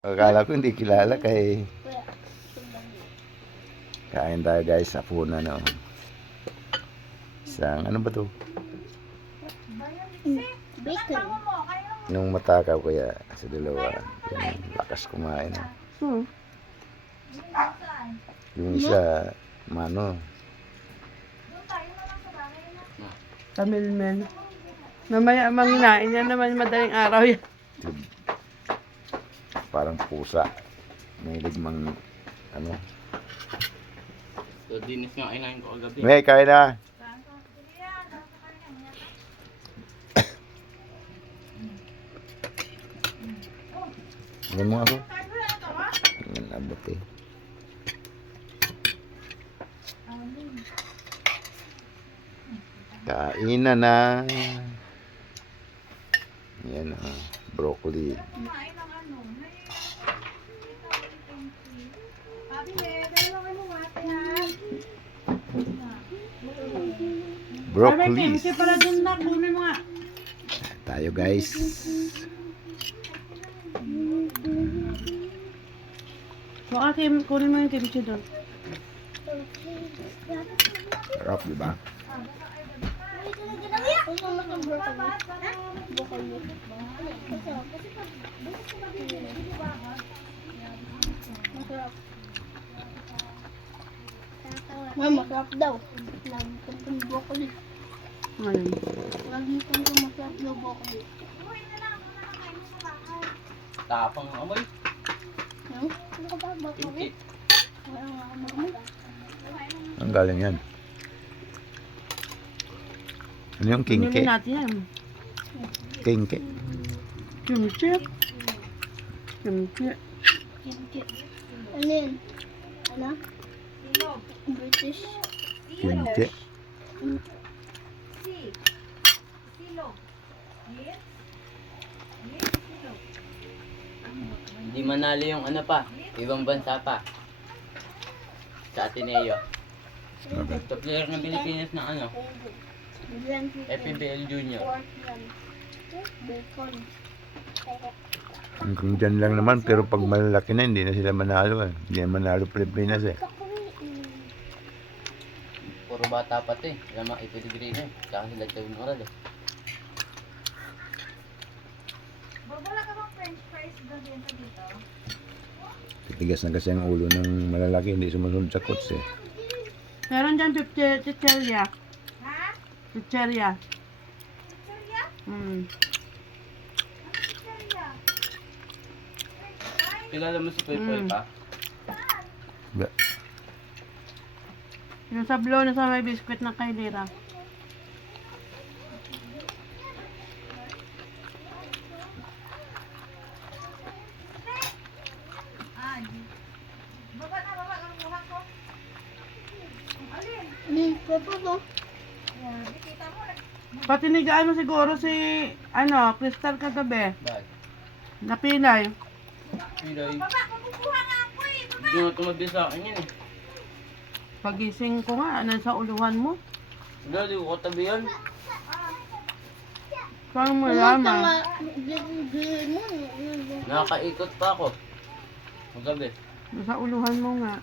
Akala ko hindi kilala kay... Kain tayo guys sa puna no. Isang ano ba to? Bacon. Nung matakaw kaya sa dalawa. Yung lakas kumain. No? Yung isa, mano. Tamilmen. Mamaya manginain yan naman madaling araw yan. Parang pusa. May ligmang ano. So, dinis nga inahin ko kagabi. May kain na. Hindi mo ako. Ang abot eh. Kain na. Yan broccoli. Broccoli. Kimchi pala dun na. Kunin mo nga. Tayo guys. Baka kunin mo yung kimchi dun. Sarap, diba? Masarap daw. Lagi kong broccoli. Ngayon. Lagi kong masarap daw broccoli. Tapang amoy. Ano? Ano ka ba broccoli? Kimchi. Wala nga amoy. Ang galing yan. Ano yung kingke? Kunin natin yan. Kingke. Kimchi. Kimchi. Kimchi. Ano yun? Ano? British. Kimche. Hindi manalo yung ano pa. Ibang bansa pa. Sa Ateneo. Okay. Top player ng Pilipinas na ano. Bigyan chicken. FPBL Junior. Pork yan. Bacon. Kung dyan lang naman, pero pag malalaki na, hindi na sila manalo. Hindi na manalo Pilipinas eh. Puro bata pa to eh. Wala mga ipidegree na eh. Tsaka sila tawin oral eh. Wala ka bang french fries doon dito? Titigas na kasi ang ulo ng malalaki, hindi sumusunod sa coach eh. Meron dyan chicheria. Ha? Chicheria. Pizzeria? Mm. Ano pizzeria? French fries? Kilala mo si Poy Poy pa? Ba- Yung sablo na sa may biskwit na kay Lira. Ah, baba na, baba. Ang buha ko. Alin? Pwede to. Yan, kita mo. Patinigaan mo siguro si, Crystal kagabi. Bakit? Napilay. Piloy. Baba, mabubuha nga ako eh. Baba. Hindi nga tumabi sa akin yan eh. Pagising ko nga, nasa uluhan mo. Wala, di ko katabi yan. Saan mo Pumunta laman? nga. Gilid mo. Nakakaikot pa ako. Magabi. Nasa uluhan mo nga.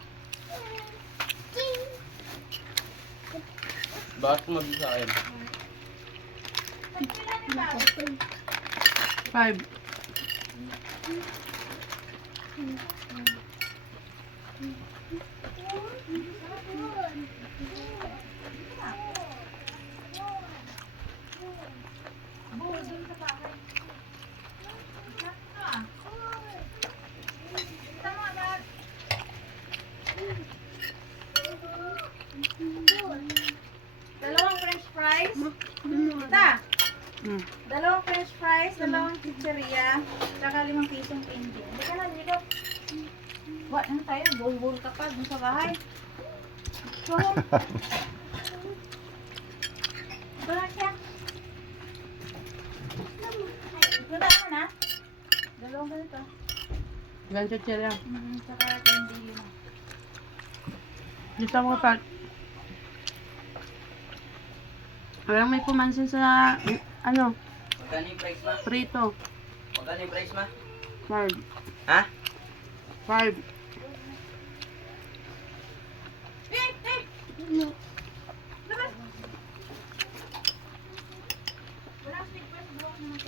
Bakit tumabi sa akin? Nagpila ni Pao. 5. Buhol dun sa bahay. Sakto ah. Tama ba? Dalawang french fries. Ta. Mm. Dalawang french fries, dalawang pizzeria, tsaka 5 pisong candy. Hindi ka na, dito. What? Ano tayo? Buhol ka pa dun sa bahay. So, bakit yan? Ganda ka na? Dalawang ganito. Yan chicheria. Tsaka candy yun. Dito mga pat. Parang may pumansin sa, Magkano yung price ma? prito. Magkano yung price ma? Card. Ha? 5. No. Labas! Wala sticker sa buhok naman.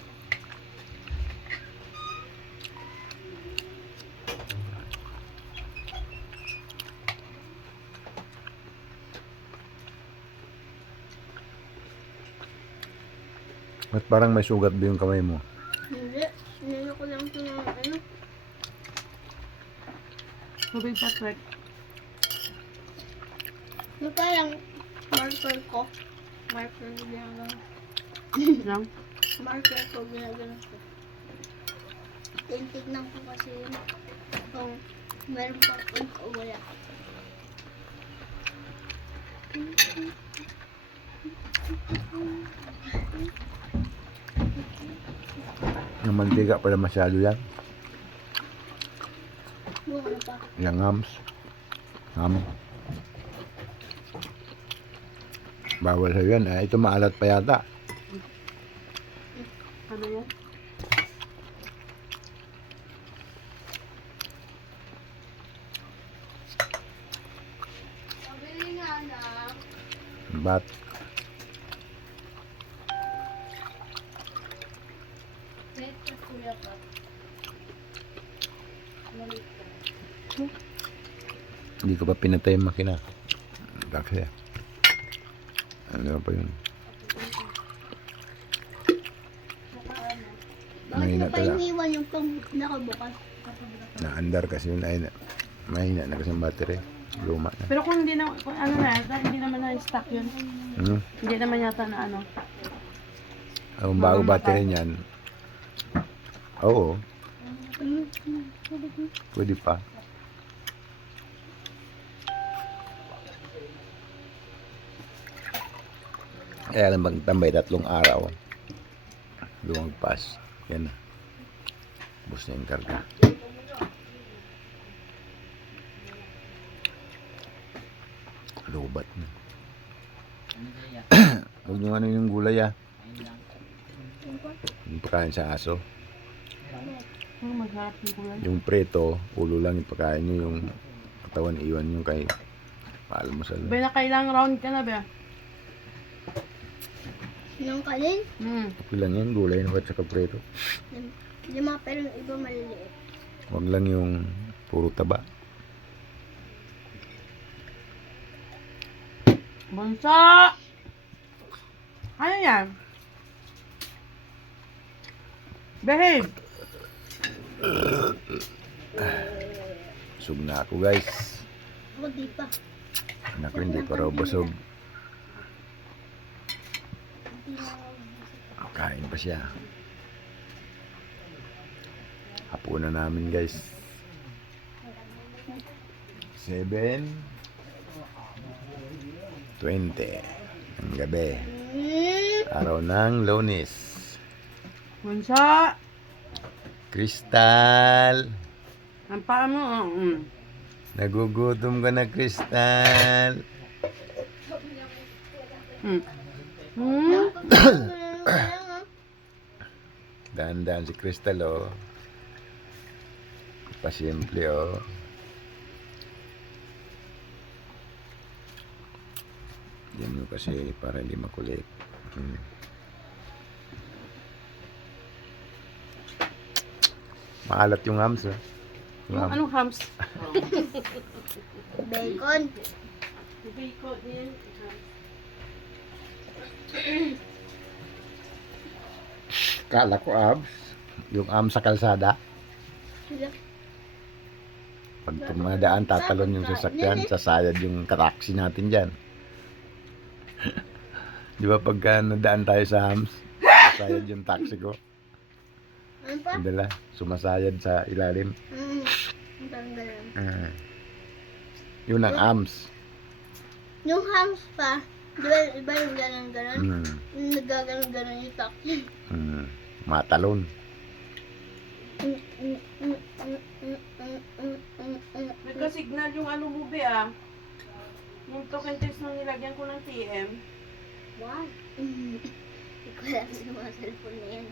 Ba't parang may sugat ba yung kamay mo? Hindi. Sinilo ko lang ito ng ano. Tubig Patrick. Yung parang marker ko. Marker ko ginagawa. Lang. Marker ko ginagawa ko. Tignan ko kasi yun. Kung meron pa point o wala. Yung mantika pala masyado yan. Buka na pa. Yung hams. Ham. Bawal sa yan. Ito maalat pa yata. Ano yan? Pabili nga na. Bat. Wait for kuya pa. Malit ka. Hindi ko pa pinatay yung makina. Kasi. Ano pa yun? Bakit Mahina mo pa pala. iniwan yung pang nakabukas? Na-under kasi yun ay mahina na kasi ang battery. Luma na. Pero kung hindi na, kung ano na, hindi naman na-stock yun. Hmm? Hindi naman yata na ano. Ang bago battery niyan. Oo. Pwede pa. Kaya lang magtambay 3 araw. Lumagpas. Yan na. Bus na yung karga. Lubat na. Ano kaya? Huwag nyo ano yung gulay ah. Ayun lang. Yung pagkain sa aso. Masarap yung kulay. Yung preto, ulo lang yung pagkain nyo. Yung katawan iwan nyo kay paalmusal. Be, nakailang round ka na, be? Yung kalin? Okay lang yan, gulay na at saka preto. 5 pero yung iba maliliit. Huwag lang yung puro taba. Bunso! Ano yan? Behave! Busog na ako guys. Ako di pa. Naku, hindi pa raw busog. Hindi na ako. Kain pa siya. Hapunan namin guys. 7:20 ng gabi. Araw ng Lunes. Bunso! Crystal! Ang paa mo, Nagugutom ka na, Crystal. Dahan-dahan si Crystal, oh. Pasimple, oh. Yan mo kasi para hindi makulit. Maalat yung hams, ah. Yung anong hams? Bacon. Bacon yan. Kala ko abs. Yung hams sa kalsada. Sila. Pag tumadaan, tatalon yung sasakyan, sasayad yung karaksi natin dyan. Di ba pagka nadaan tayo sa hams, sasayad yung taxi ko. Ano pa? Andala, sumasayad sa ilalim. Ang tanggalan. Yun ang hams. Yung hams pa, di ba iba yung ganon-ganon? Mm. Yung nagaganon-ganon yung taxi. Matalon. Nagka-signal yung ano mo, be, ah. Yung token test nung nilagyan ko ng TM. Wow. Hindi ko alam sa mga cellphone na yan.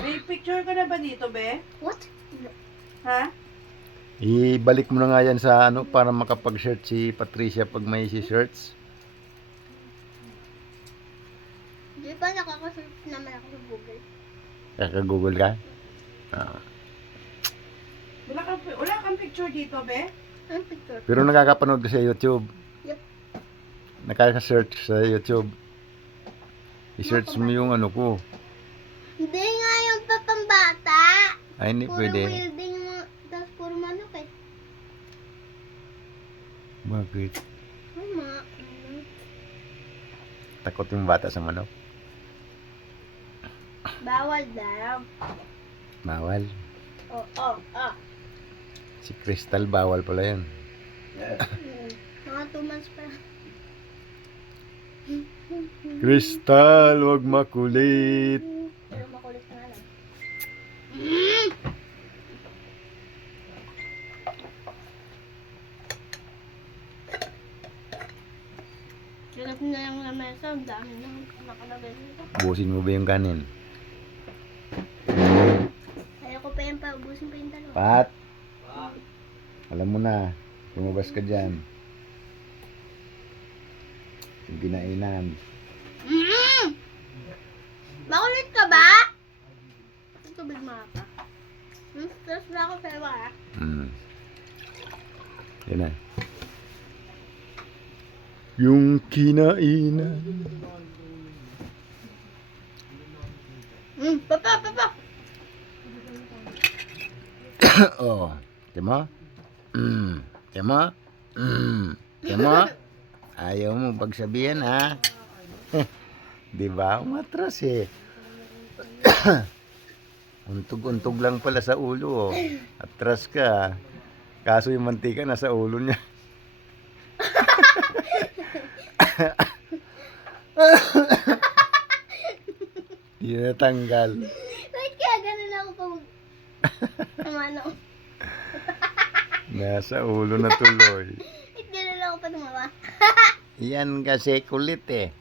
May picture ka na ba dito, be? What? Ha? Ibalik mo na nga yan sa ano para makapag-search si Patricia pag may si-search. Di ba nakaka-search naman ako sa Google? Kaka-google ka? Ah. Wala kang picture dito, be? Ang picture. Pero nakakapanood ka sa YouTube. Yep. Nakaka-search sa YouTube. I-search mo yung ano ko. Hindi nga yung papambata. Ay, hindi Puro pwede. welding mo. Tapos puro manok eh. Bakit? Tama. Takot yung bata sa manok. Bawal daw. Bawal. Oh. Si Crystal, bawal pala yun. Mga 2 months pa. Crystal, wag makulit. Pero makulit nga lang. Hirap na yung lamesa. Ang dami na nakalagay dito. Busin mo ba yung kanin? Ayoko pa yan pa. Ubusin pa yung dalawa. Pat! Alam mo na, lumabas ka dyan. Yung kinainan. Makulit ka ba? Tubig mga ka. Stress na ako sa'yo ah. Yan na. Yung kinainan. Papa. Oh, tama? Tama? Tama? Ayaw mo pagsabihan ha? Di ba? Umatras eh. Untog-untog lang pala sa ulo oh. Atras ka. Kaso yung mantika nasa ulo niya. Hindi na tanggal. Wait, kaya ganun ako pag... Ano? Nasa ulo na tuloy. Wait, ganun ako pa tumawa. Yan kasi kulit eh.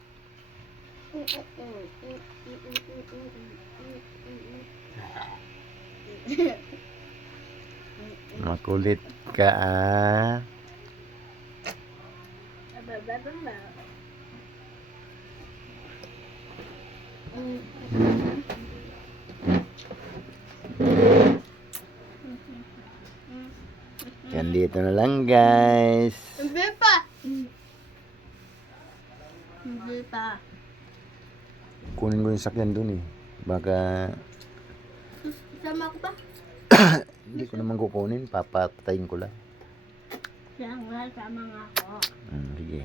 Makulit ka ah. Yan dito na lang guys. Hindi pa. Hindi pa. Kunin ko yung sakyan dun eh. Baka Sama ko ba? hindi ko naman kukunin. Papatayin ko lang. Kaya nga, sama nga ako. Sige.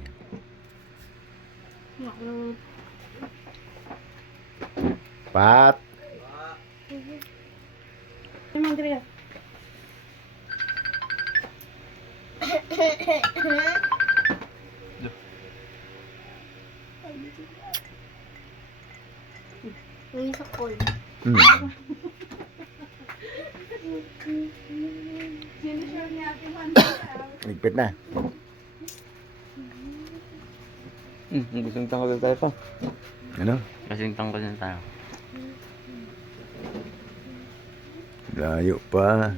Pat! Yung isa cold. Sinishare niya Ate Man. Ligpit na. Gustong tangkol tayo pa. Ano? Kasing tangkol na tayo. Layo pa.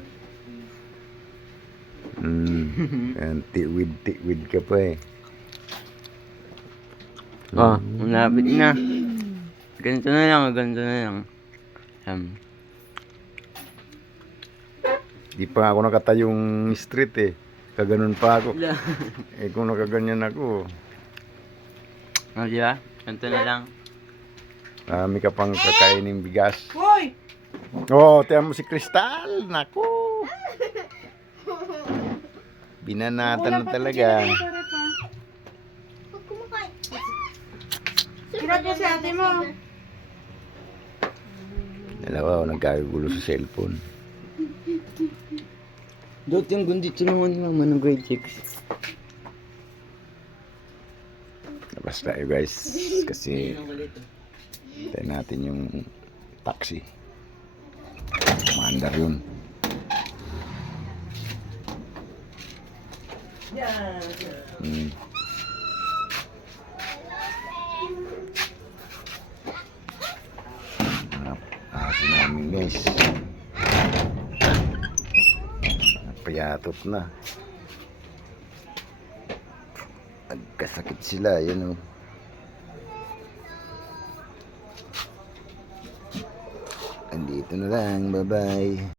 Yan, tiwid ka pa eh. Oh, malapit na. Ganito na lang. Di pa ako nakatayong street eh. Kaganon pa ako. Eh kung nakaganyan ako, Oh, di ba? Ganito na lang. marami ka pang kakainin bigas. Hoy! Oh, tiyan mo si Crystal. Naku. Binanatan na talaga. Huwag kumakain. Hirap niya si ate mo. Dalawa, nagkagulo sa cellphone. Dot yung gundit tulungan ni mama ng grade 6. Labas tayo guys. Kasi tayo natin yung taxi. Maandar yun. Yan. Asin namin guys. Payatot na. Nagkasakit sila, yun o. Andito na lang, bye-bye.